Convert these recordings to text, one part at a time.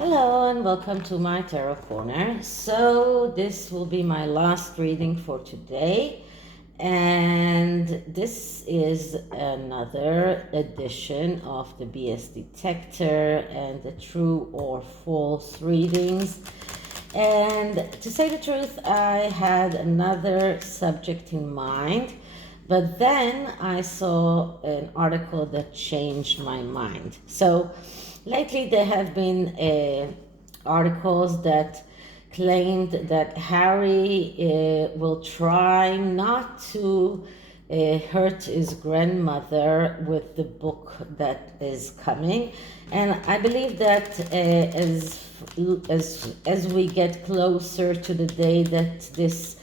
Hello and welcome to my Tarot Corner. So this will be my last reading for today, and this is another edition of the BS Detector and the true or false readings. And to say the truth, I had another subject in mind, but then I saw an article that changed my mind. So lately there have been articles that claimed that Harry will try not to hurt his grandmother with the book that is coming, and I believe that as we get closer to the day that this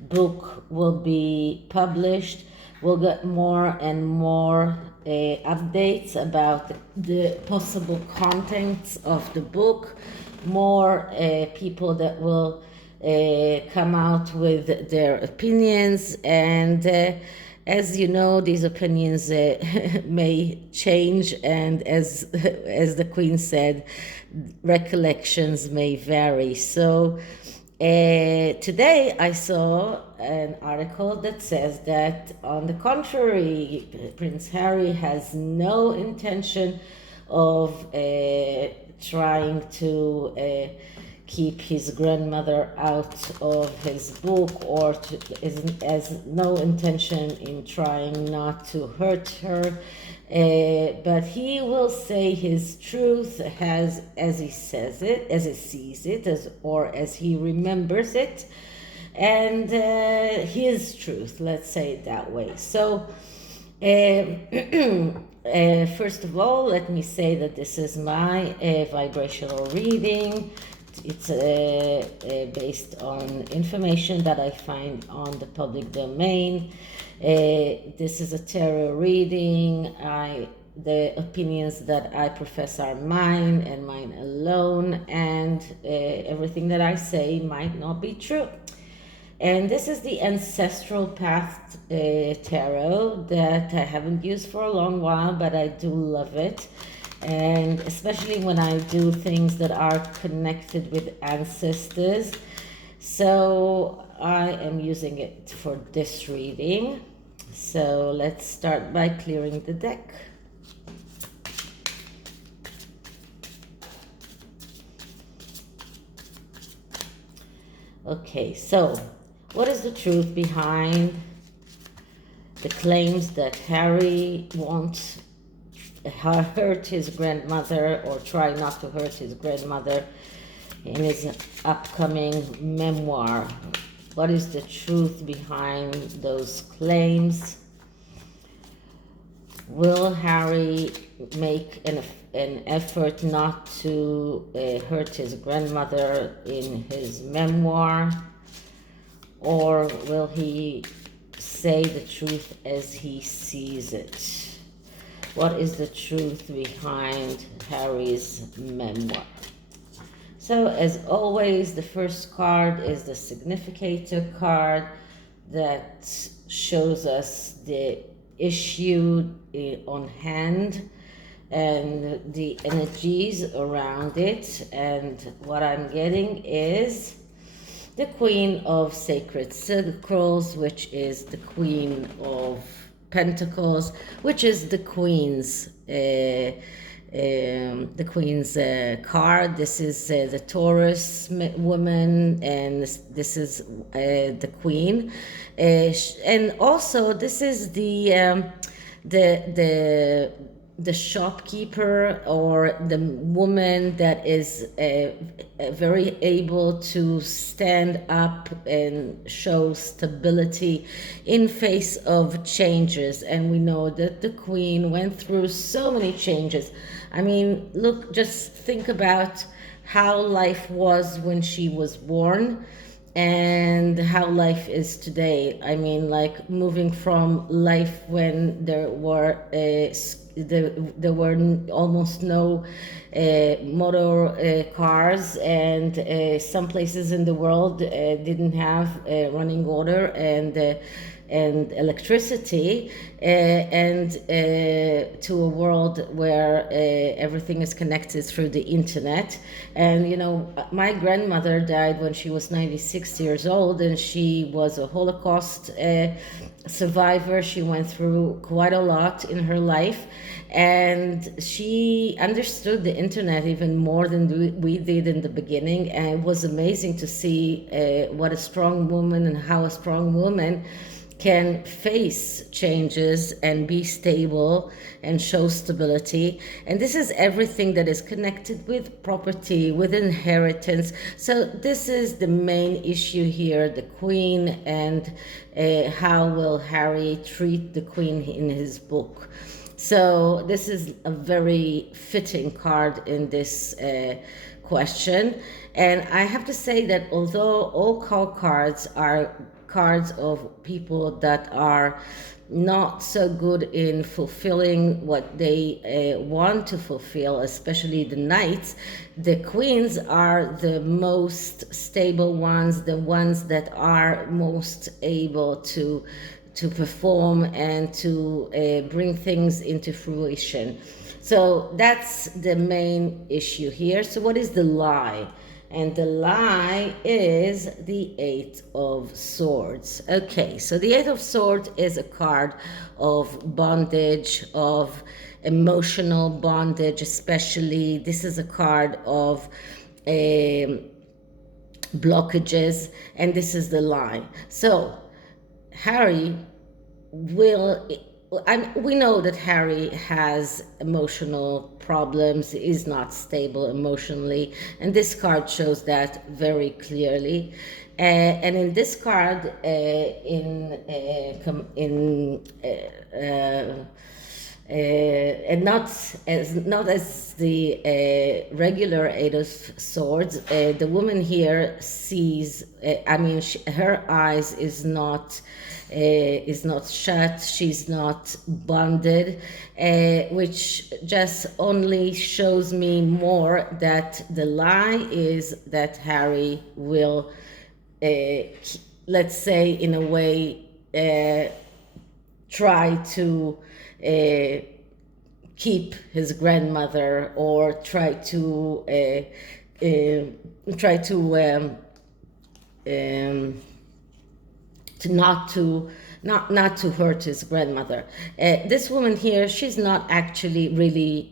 book will be published, we'll get more and more updates about the possible contents of the book, more people that will come out with their opinions, and as you know, these opinions may change, and as the Queen said, recollections may vary. So today I saw an article that says that, on the contrary, Prince Harry has no intention of trying to keep his grandmother out of his book, or has no intention in trying not to hurt her, but he will say his truth as he says it, as he sees it, or as he remembers it, and his truth, let's say it that way. So first of all, let me say that this is my vibrational reading. It's based on information that I find on the public domain. This is a tarot reading. The opinions that I profess are mine and mine alone, and everything that I say might not be true. And this is the Ancestral Path Tarot that I haven't used for a long while, but I do love it. And especially when I do things that are connected with ancestors. So I am using it for this reading. So let's start by clearing the deck. Okay, so what is the truth behind the claims that Harry won't hurt his grandmother, or try not to hurt his grandmother, in his upcoming memoir? What is the truth behind those claims? Will Harry make an effort not to hurt his grandmother in his memoir, or will he say the truth as he sees it? What is the truth behind Harry's memoir? So, as always, the first card is the significator card that shows us the issue on hand and the energies around it. And what I'm getting is the Queen of Sacred Circles, which is the Queen of Pentacles, which is the Queen's card. This is the Taurus woman, and this is the Queen, and also this is the shopkeeper, or the woman that is very able to stand up and show stability in face of changes. And we know that the Queen went through so many changes. I mean, look, just think about how life was when she was born and how life is today. I mean, like, moving from life when there were almost no motor cars, and some places in the world didn't have running water, and and electricity, and to a world where everything is connected through the internet. And you know, my grandmother died when she was 96 years old, and she was a Holocaust survivor. She went through quite a lot in her life, and she understood the internet even more than we did in the beginning. And it was amazing to see what a strong woman and how a strong woman can face changes and be stable and show stability. And this is everything that is connected with property, with inheritance. So this is the main issue here, the Queen, and how will Harry treat the Queen in his book. So this is a very fitting card in this question. And I have to say that although all call cards are cards of people that are not so good in fulfilling what they want to fulfill, especially the knights, the queens are the most stable ones, the ones that are most able to perform and to bring things into fruition. So that's the main issue here. So what is the lie? And the lie is the Eight of Swords. Okay, so the Eight of Swords is a card of bondage, of emotional bondage especially. This is a card of blockages, and this is the lie. So Harry will, we know that Harry has emotional problems, is not stable emotionally, and this card shows that very clearly. And in this card, and not as the regular Eight of Swords, the woman here sees. Her eyes is not shut. She's not bonded, which just only shows me more that the lie is that Harry will, let's say, in a way, try to keep his grandmother, or try to not to hurt his grandmother. This woman here, she's not actually really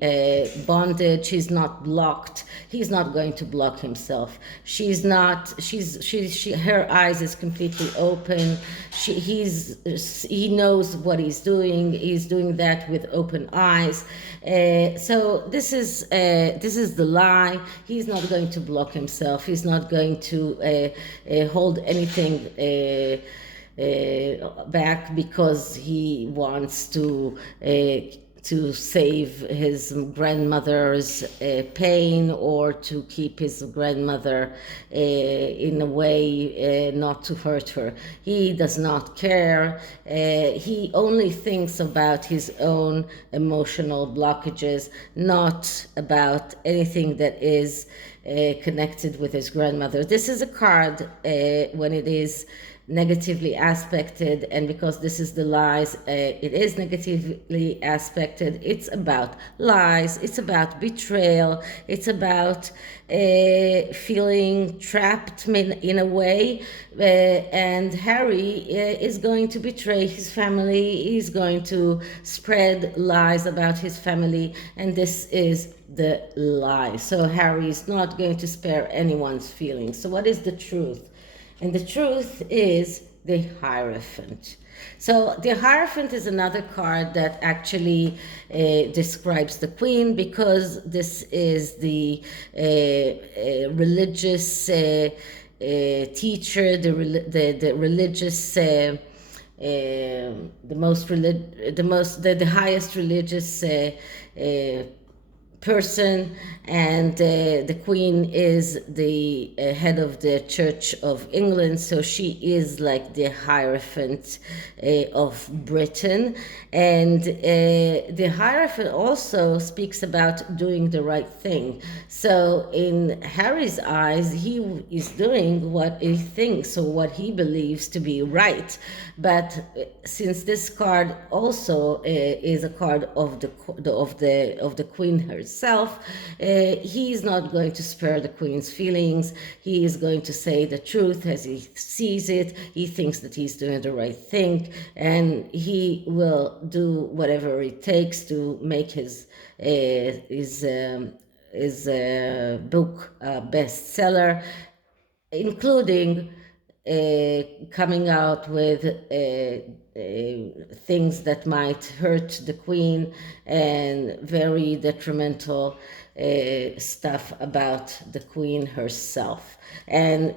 bonded. She's not blocked. He's not going to block himself. Her eyes is completely open. He knows what he's doing. He's doing that with open eyes. So this is the lie. He's not going to block himself. He's not going to hold anything back because he wants to save his grandmother's pain, or to keep his grandmother in a way not to hurt her. He does not care. He only thinks about his own emotional blockages, not about anything that is connected with his grandmother. This is a card when it is negatively aspected, and because this is the lies, it is negatively aspected. It's about lies, it's about betrayal, it's about feeling trapped in a way, and Harry is going to betray his family. He's going to spread lies about his family, and this is the lie. So Harry is not going to spare anyone's feelings. So what is the truth? And the truth is the Hierophant. So the Hierophant is another card that actually describes the Queen, because this is the religious teacher, the religious, the highest religious person, and the Queen is the head of the Church of England, so she is like the Hierophant of Britain. And the Hierophant also speaks about doing the right thing. So in Harry's eyes, he is doing what he thinks or what he believes to be right. But since this card also is a card of the Queen herself, he is not going to spare the Queen's feelings. He is going to say the truth as he sees it. He thinks that he's doing the right thing, and he will do whatever it takes to make his book bestseller, including coming out with things that might hurt the Queen and very detrimental stuff about the Queen herself. And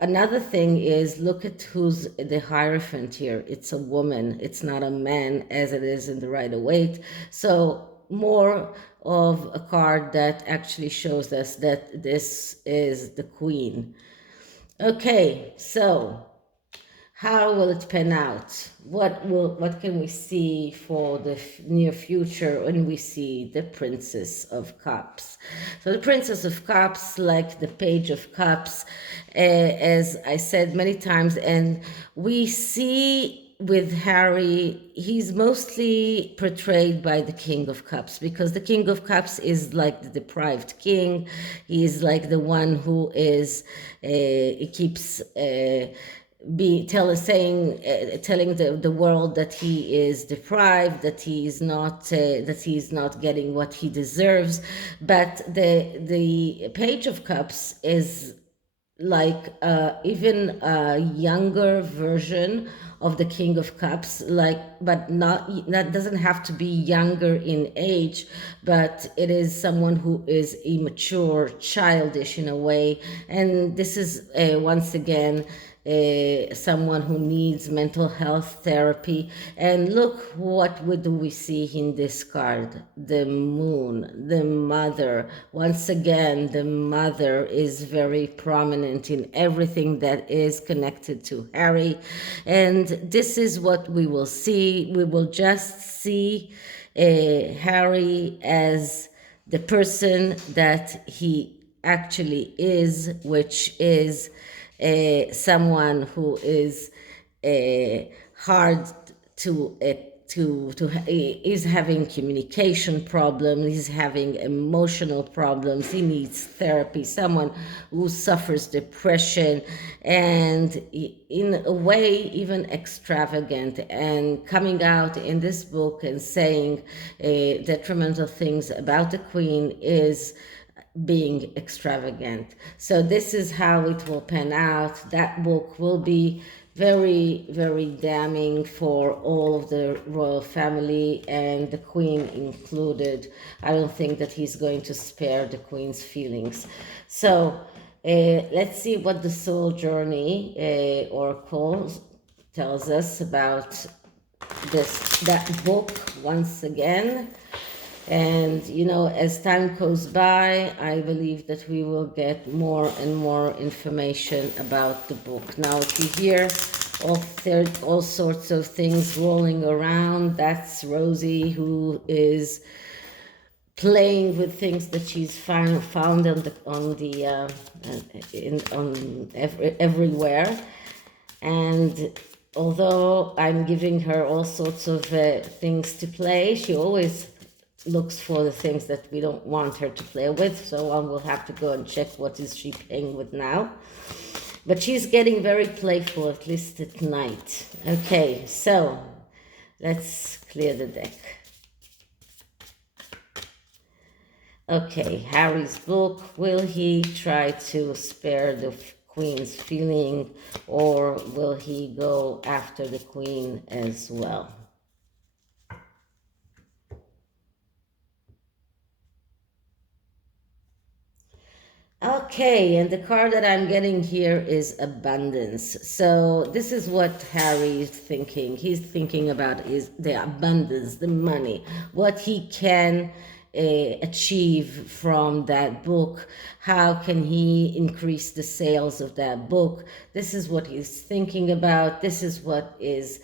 another thing is, look at who's the Hierophant here. It's a woman. It's not a man as it is in the Rider-Waite. So more of a card that actually shows us that this is the Queen. Okay, so how will it pan out? What can we see for the near future when we see the Princess of Cups? So the Princess of Cups, like the Page of Cups, as I said many times, and we see with Harry, he's mostly portrayed by the King of Cups, because the King of Cups is like the deprived king. He is like the one who is, he keeps telling the world that he is deprived, that he's not getting what he deserves. But the Page of Cups is like even a younger version of the King of Cups, but that doesn't have to be younger in age, but it is someone who is immature, childish in a way. And this is once again someone who needs mental health therapy. And look, what do we see in this card? The Moon, the mother. Once again, the mother is very prominent in everything that is connected to Harry. And this is what we will see. We will just see Harry as the person that he actually is, which is someone who is hard to is having communication problems, he's having emotional problems, he needs therapy, someone who suffers depression, and in a way even extravagant, and coming out in this book and saying detrimental things about the Queen is being extravagant. So this is how it will pan out. That book will be very, very damning for all of the royal family, and the Queen included. I don't think that he's going to spare the Queen's feelings. So let's see what the Soul Journey Oracle tells us about that book once again. And as time goes by, I believe that we will get more and more information about the book. Now, if you hear all sorts of things rolling around, that's Rosie, who is playing with things that she's found everywhere. And although I'm giving her all sorts of things to play, she always looks for the things that we don't want her to play with, so I will have to go and check what is she playing with now. But she's getting very playful, at least at night. Okay, so let's clear the deck. Okay, Harry's book. Will he try to spare the Queen's feeling, or will he go after the Queen as well? Okay, and the card that I'm getting here is abundance. So this is what Harry is thinking. He's thinking about is the abundance, the money, what he can achieve from that book? How can he increase the sales of that book? This is what he's thinking about. This is what is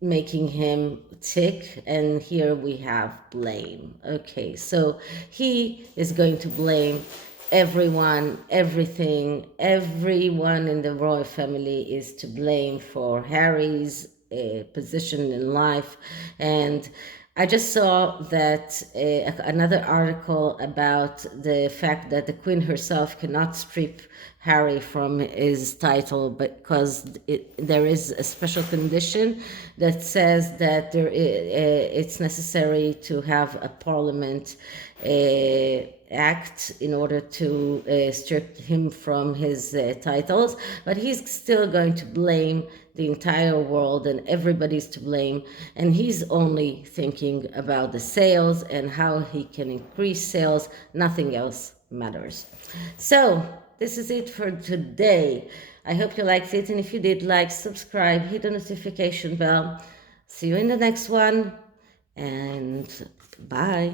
making him tick. And here we have blame. Okay, so he is going to blame everyone, everything, everyone in the royal family is to blame for Harry's position in life. And I just saw that another article about the fact that the Queen herself cannot strip Harry from his title because there is a special condition that says that it's necessary to have a parliament act in order to strip him from his titles, but he's still going to blame the entire world and everybody's to blame, and he's only thinking about the sales and how he can increase sales. Nothing else matters. So this is it for today. I hope you liked it, and if you did, like, subscribe, hit the notification bell. See you in the next one, and bye.